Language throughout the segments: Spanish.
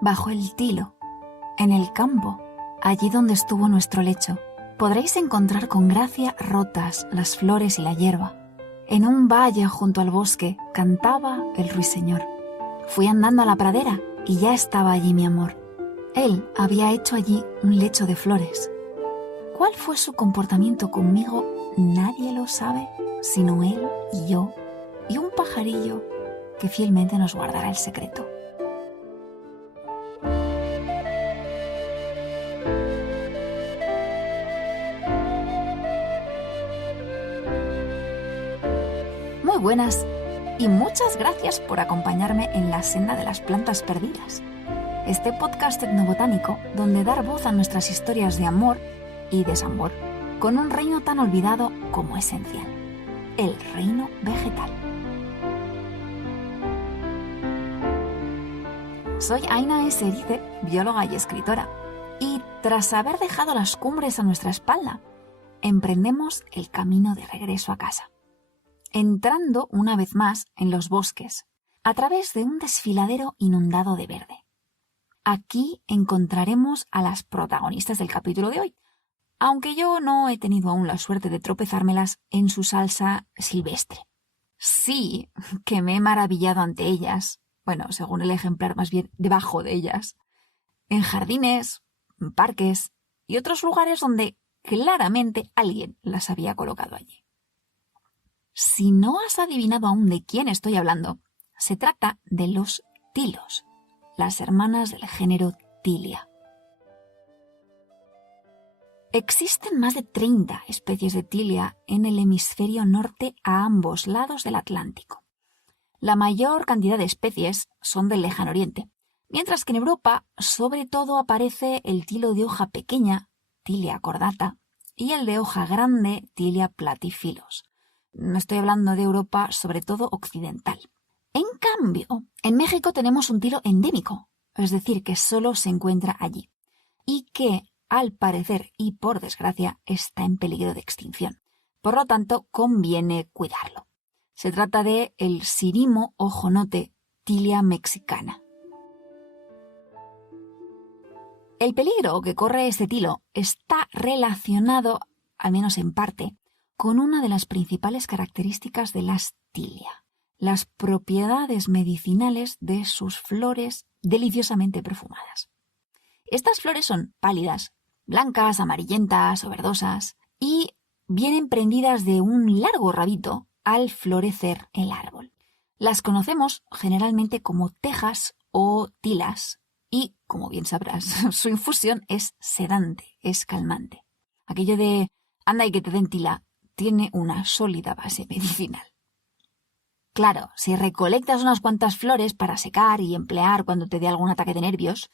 bajo el tilo, en el campo, allí donde estuvo nuestro lecho, podréis encontrar con gracia rotas las flores y la hierba. En un valle junto al bosque cantaba el ruiseñor. Fui andando a la pradera y ya estaba allí mi amor. Él había hecho allí un lecho de flores. ¿Cuál fue su comportamiento conmigo? Nadie lo sabe, sino él y yo, y un pajarillo que fielmente nos guardará el secreto. Muy buenas y muchas gracias por acompañarme en la senda de las plantas perdidas. Este podcast etnobotánico donde dar voz a nuestras historias de amor y desamor con un reino tan olvidado como esencial, el reino vegetal. Soy Aina Eserice, bióloga y escritora, y tras haber dejado las cumbres a nuestra espalda, emprendemos el camino de regreso a casa, entrando una vez más en los bosques, a través de un desfiladero inundado de verde. Aquí encontraremos a las protagonistas del capítulo de hoy, aunque yo no he tenido aún la suerte de tropezármelas en su salsa silvestre. Sí, que me he maravillado ante ellas, bueno, según el ejemplar, más bien debajo de ellas, en jardines, en parques y otros lugares donde claramente alguien las había colocado allí. Si no has adivinado aún de quién estoy hablando, se trata de los tilos, las hermanas del género Tilia. Existen más de 30 especies de tilia en el hemisferio norte a ambos lados del Atlántico. La mayor cantidad de especies son del Lejano Oriente, mientras que en Europa sobre todo aparece el tilo de hoja pequeña, Tilia cordata, y el de hoja grande, Tilia platyphilus. No estoy hablando de Europa, sobre todo occidental. En cambio, en México tenemos un tilo endémico, es decir, que solo se encuentra allí, y que, al parecer y por desgracia, está en peligro de extinción. Por lo tanto, conviene cuidarlo. Se trata de el Sirimo ojonote, Tilia mexicana. El peligro que corre este tilo está relacionado, al menos en parte, con una de las principales características de las tilia, las propiedades medicinales de sus flores deliciosamente perfumadas. Estas flores son pálidas, blancas, amarillentas o verdosas, y vienen prendidas de un largo rabito al florecer el árbol. Las conocemos generalmente como tejas o tilas y, como bien sabrás, su infusión es sedante, es calmante. Aquello de anda y que te den tila tiene una sólida base medicinal. Claro, si recolectas unas cuantas flores para secar y emplear cuando te dé algún ataque de nervios,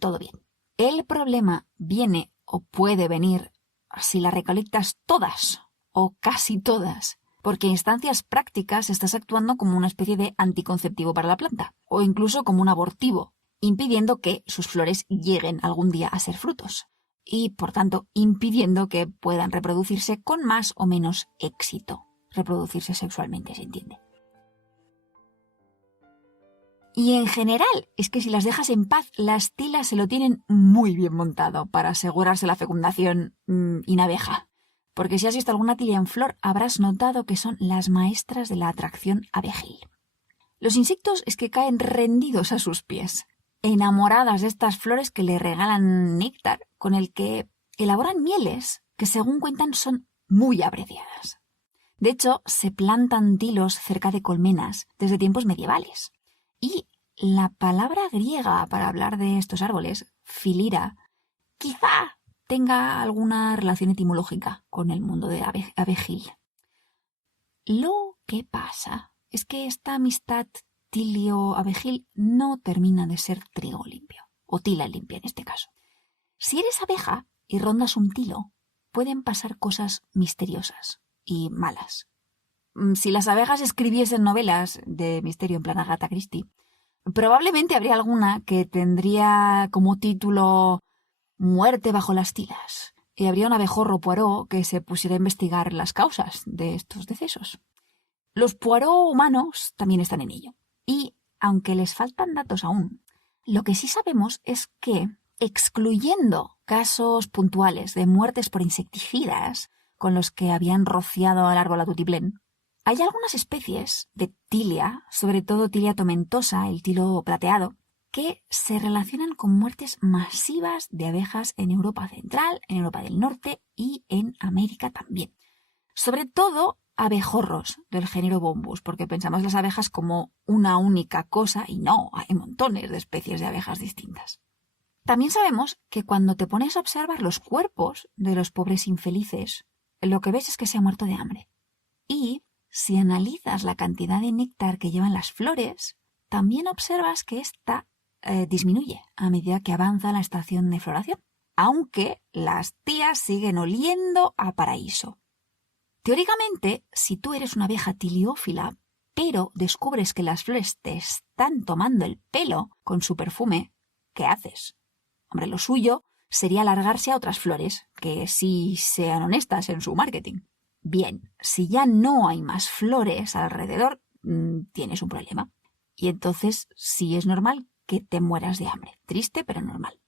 todo bien. El problema viene o puede venir si las recolectas todas o casi todas, porque en instancias prácticas estás actuando como una especie de anticonceptivo para la planta o incluso como un abortivo, impidiendo que sus flores lleguen algún día a ser frutos y, por tanto, impidiendo que puedan reproducirse con más o menos éxito. Reproducirse sexualmente, se entiende. Y en general, es que si las dejas en paz, las tilas se lo tienen muy bien montado para asegurarse la fecundación in abeja. Porque si has visto alguna tilia en flor, habrás notado que son las maestras de la atracción abejil. Los insectos es que caen rendidos a sus pies, enamoradas de estas flores que le regalan néctar, con el que elaboran mieles que, según cuentan, son muy apreciadas. De hecho, se plantan tilos cerca de colmenas desde tiempos medievales. Y la palabra griega para hablar de estos árboles, filira, quizá tenga alguna relación etimológica con el mundo de abejil. Lo que pasa es que esta amistad tilio-abejil no termina de ser trigo limpio, o tila limpia en este caso. Si eres abeja y rondas un tilo, pueden pasar cosas misteriosas y malas. Si las abejas escribiesen novelas de misterio en plan Agatha Christie, probablemente habría alguna que tendría como título Muerte bajo las tilas, y habría un abejorro Poirot que se pusiera a investigar las causas de estos decesos. Los Poirot humanos también están en ello, y aunque les faltan datos aún, Lo que sí sabemos es que, excluyendo casos puntuales de muertes por insecticidas con los que habían rociado al árbol a tutiplén, hay algunas especies de tilia, sobre todo tilia tomentosa, el tilo plateado, que se relacionan con muertes masivas de abejas en Europa Central, en Europa del Norte y en América también. Sobre todo abejorros del género Bombus, porque pensamos las abejas como una única cosa y no, hay montones de especies de abejas distintas. También sabemos que cuando te pones a observar los cuerpos de los pobres infelices, lo que ves es que se ha muerto de hambre. Y si analizas la cantidad de néctar que llevan las flores, también observas que esta disminuye a medida que avanza la estación de floración, aunque las tías siguen oliendo a paraíso. Teóricamente, si tú eres una abeja tiliófila, pero descubres que las flores te están tomando el pelo con su perfume, ¿qué haces? Hombre, lo suyo sería alargarse a otras flores, que sí sean honestas en su marketing. Bien, si ya no hay más flores alrededor, tienes un problema. Y entonces sí es normal que te mueras de hambre. Triste, pero normal.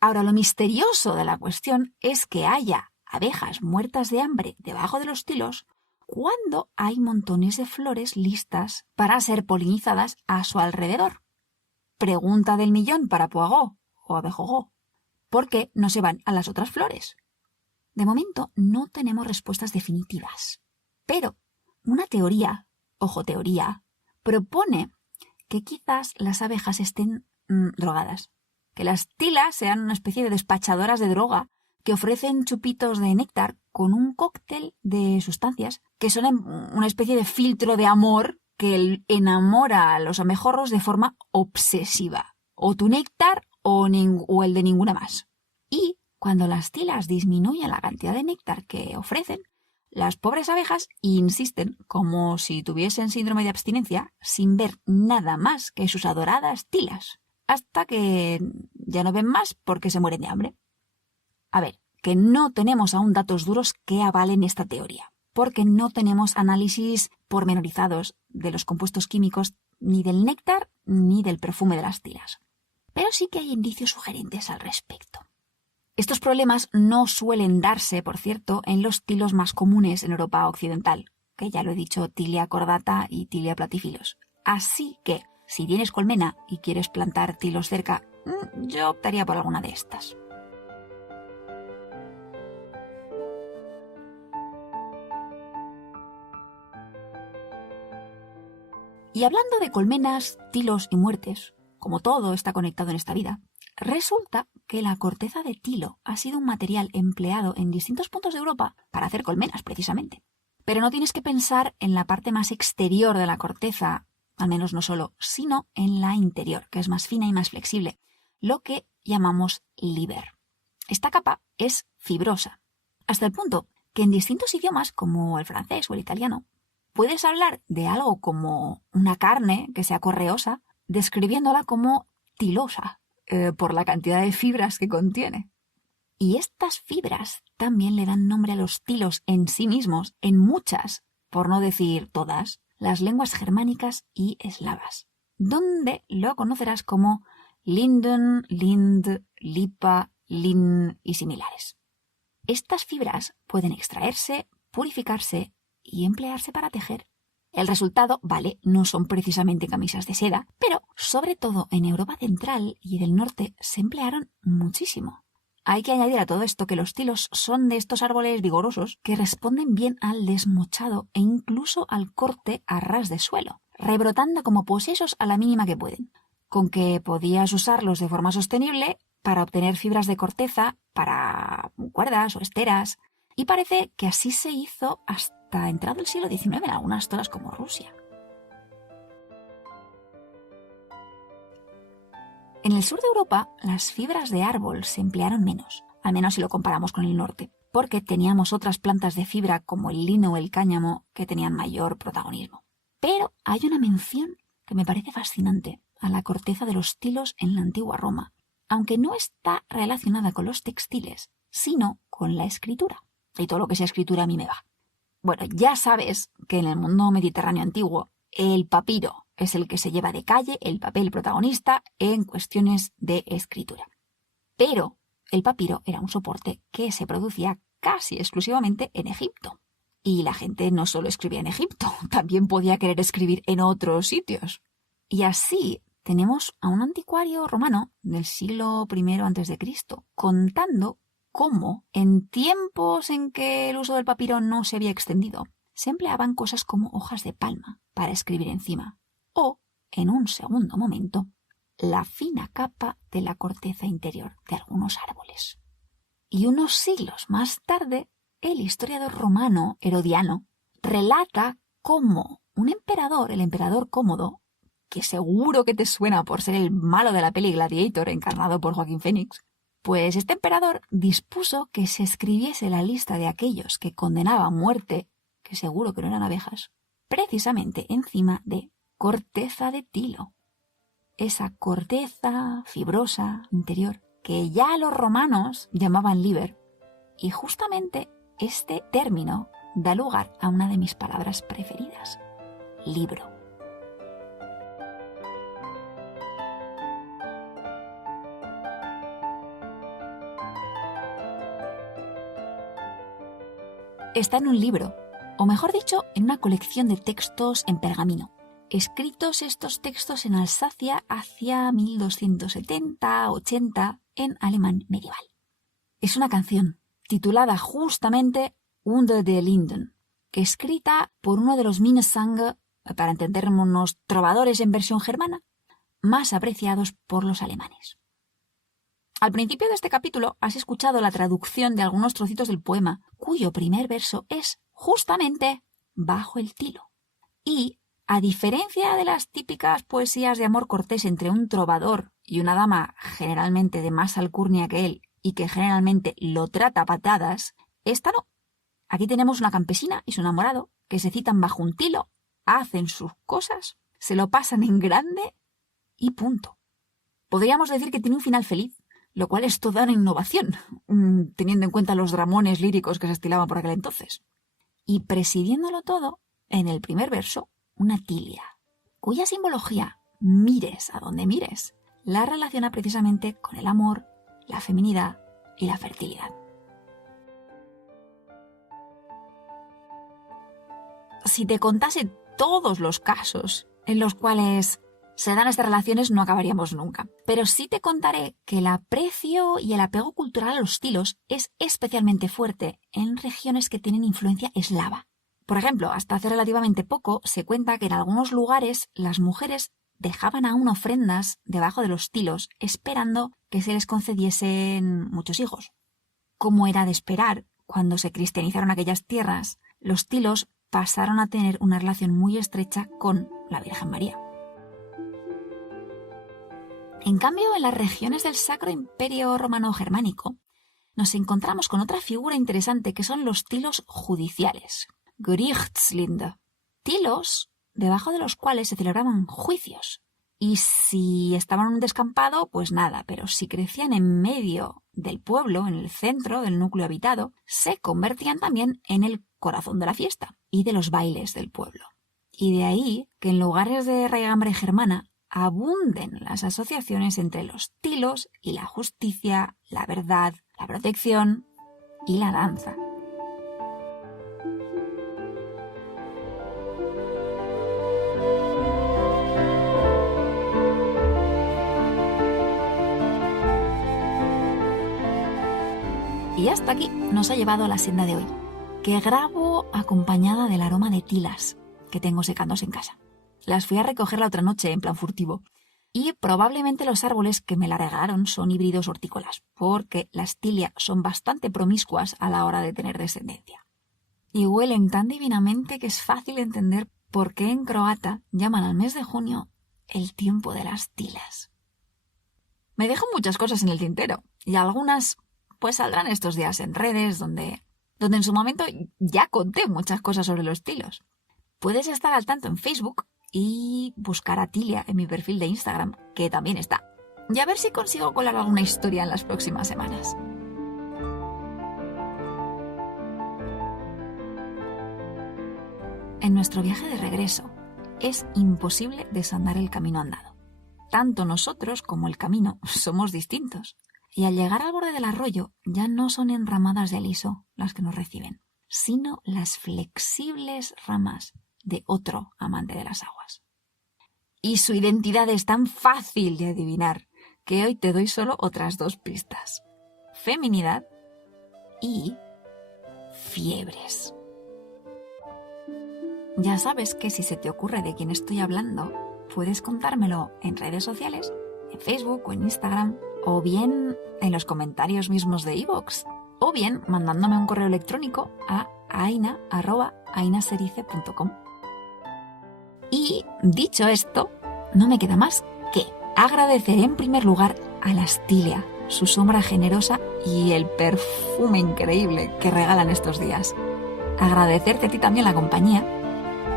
Ahora, lo misterioso de la cuestión es que haya abejas muertas de hambre debajo de los tilos cuando hay montones de flores listas para ser polinizadas a su alrededor. Pregunta del millón para Poirot o Abejogó. ¿Por qué no se van a las otras flores? De momento no tenemos respuestas definitivas, pero una teoría, ojo teoría, propone que quizás las abejas estén drogadas, que las tilas sean una especie de despachadoras de droga que ofrecen chupitos de néctar con un cóctel de sustancias que son una especie de filtro de amor que enamora a los abejorros de forma obsesiva, o tu néctar o el de ninguna más. Y cuando las tilas disminuyen la cantidad de néctar que ofrecen, las pobres abejas insisten como si tuviesen síndrome de abstinencia sin ver nada más que sus adoradas tilas, hasta que ya no ven más porque se mueren de hambre. A ver, que no tenemos aún datos duros que avalen esta teoría, porque no tenemos análisis pormenorizados de los compuestos químicos ni del néctar ni del perfume de las tilas. Pero sí que hay indicios sugerentes al respecto. Estos problemas no suelen darse, por cierto, en los tilos más comunes en Europa occidental, que ya lo he dicho, Tilia cordata y Tilia platyphilus. Así que, si tienes colmena y quieres plantar tilos cerca, yo optaría por alguna de estas. Y hablando de colmenas, tilos y muertes, como todo está conectado en esta vida, resulta que la corteza de tilo ha sido un material empleado en distintos puntos de Europa para hacer colmenas, precisamente. Pero no tienes que pensar en la parte más exterior de la corteza, al menos no solo, sino en la interior, que es más fina y más flexible, lo que llamamos liber. Esta capa es fibrosa, hasta el punto que en distintos idiomas, como el francés o el italiano, puedes hablar de algo como una carne que sea correosa, describiéndola como tilosa, por la cantidad de fibras que contiene. Y estas fibras también le dan nombre a los tilos en sí mismos en muchas, por no decir todas, las lenguas germánicas y eslavas, donde lo conocerás como linden, lind, lipa, lin y similares. Estas fibras pueden extraerse, purificarse y emplearse para tejer. El resultado, vale, no son precisamente camisas de seda, pero sobre todo en Europa Central y del Norte se emplearon muchísimo. Hay que añadir a todo esto que los tilos son de estos árboles vigorosos que responden bien al desmochado e incluso al corte a ras de suelo, rebrotando como posesos a la mínima que pueden, con que podías usarlos de forma sostenible para obtener fibras de corteza para cuerdas o esteras, y parece que así se hizo hasta entrado el siglo XIX en algunas zonas como Rusia. En el sur de Europa, las fibras de árbol se emplearon menos, al menos si lo comparamos con el norte, porque teníamos otras plantas de fibra como el lino o el cáñamo que tenían mayor protagonismo. Pero hay una mención que me parece fascinante a la corteza de los tilos en la antigua Roma, aunque no está relacionada con los textiles, sino con la escritura. Y todo lo que sea escritura a mí me va. Bueno, ya sabes que en el mundo mediterráneo antiguo, el papiro, es el que se lleva de calle el papel protagonista en cuestiones de escritura. Pero el papiro era un soporte que se producía casi exclusivamente en Egipto. Y la gente no solo escribía en Egipto, también podía querer escribir en otros sitios. Y así tenemos a un anticuario romano del siglo I a.C. contando cómo, en tiempos en que el uso del papiro no se había extendido, se empleaban cosas como hojas de palma para escribir encima, o, en un segundo momento, la fina capa de la corteza interior de algunos árboles. Y unos siglos más tarde, el historiador romano Herodiano relata cómo un emperador, el emperador Cómodo, que seguro que te suena por ser el malo de la peli Gladiator encarnado por Joaquín Phoenix, pues este emperador dispuso que se escribiese la lista de aquellos que condenaba a muerte, que seguro que no eran abejas, precisamente encima de corteza de tilo. Esa corteza fibrosa interior que ya los romanos llamaban liber, y justamente este término da lugar a una de mis palabras preferidas, libro. Está en un libro, o mejor dicho, en una colección de textos en pergamino. Escritos estos textos en Alsacia hacia 1270-80 en alemán medieval. Es una canción titulada justamente Unter den Linden, que escrita por uno de los Minnesänger, para entendernos trovadores en versión germana, más apreciados por los alemanes. Al principio de este capítulo has escuchado la traducción de algunos trocitos del poema, cuyo primer verso es justamente bajo el tilo. Y, a diferencia de las típicas poesías de amor cortés entre un trovador y una dama generalmente de más alcurnia que él y que generalmente lo trata a patadas, esta no. Aquí tenemos una campesina y su enamorado que se citan bajo un tilo, hacen sus cosas, se lo pasan en grande y punto. Podríamos decir que tiene un final feliz, lo cual es toda una innovación, teniendo en cuenta los dramones líricos que se estilaban por aquel entonces. Y presidiéndolo todo, en el primer verso, una tilia, cuya simbología, mires a donde mires, la relaciona precisamente con el amor, la feminidad y la fertilidad. Si te contase todos los casos en los cuales se dan estas relaciones, no acabaríamos nunca. Pero sí te contaré que el aprecio y el apego cultural a los tilos es especialmente fuerte en regiones que tienen influencia eslava. Por ejemplo, hasta hace relativamente poco se cuenta que en algunos lugares las mujeres dejaban aún ofrendas debajo de los tilos esperando que se les concediesen muchos hijos. Como era de esperar, cuando se cristianizaron aquellas tierras, los tilos pasaron a tener una relación muy estrecha con la Virgen María. En cambio, en las regiones del Sacro Imperio Romano Germánico, nos encontramos con otra figura interesante que son los tilos judiciales, Gerichtslinde, tilos debajo de los cuales se celebraban juicios. Y si estaban en un descampado, pues nada, pero si crecían en medio del pueblo, en el centro del núcleo habitado, se convertían también en el corazón de la fiesta y de los bailes del pueblo. Y de ahí que en lugares de raigambre germana abunden las asociaciones entre los tilos y la justicia, la verdad, la protección y la danza. Y hasta aquí nos ha llevado la senda de hoy, que grabo acompañada del aroma de tilas que tengo secándose en casa. Las fui a recoger la otra noche en plan furtivo. Y probablemente los árboles que me la regalaron son híbridos hortícolas, porque las tilia son bastante promiscuas a la hora de tener descendencia. Y huelen tan divinamente que es fácil entender por qué en croata llaman al mes de junio el tiempo de las tilas. Me dejo muchas cosas en el tintero, y algunas pues saldrán estos días en redes donde en su momento ya conté muchas cosas sobre los tilos. Puedes estar al tanto en Facebook y buscar a Tilia en mi perfil de Instagram, que también está. Y a ver si consigo colar alguna historia en las próximas semanas. En nuestro viaje de regreso, es imposible desandar el camino andado. Tanto nosotros como el camino somos distintos. Y al llegar al borde del arroyo ya no son enramadas de aliso las que nos reciben, sino las flexibles ramas de otro amante de las aguas. Y su identidad es tan fácil de adivinar que hoy te doy solo otras 2 pistas. Feminidad y fiebres. Ya sabes que si se te ocurre de quién estoy hablando, puedes contármelo en redes sociales, en Facebook o en Instagram, o bien en los comentarios mismos de iVoox, o bien mandándome un correo electrónico a aina@ainaserice.com. Y dicho esto, no me queda más que agradecer en primer lugar a la Astilia, su sombra generosa y el perfume increíble que regalan estos días. Agradecerte a ti también la compañía,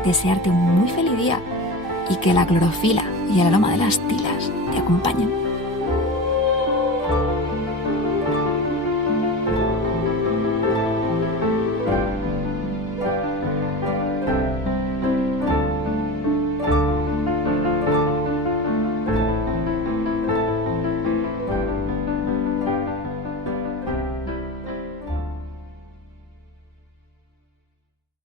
desearte un muy feliz día y que la clorofila y el aroma de las tilas te acompañen.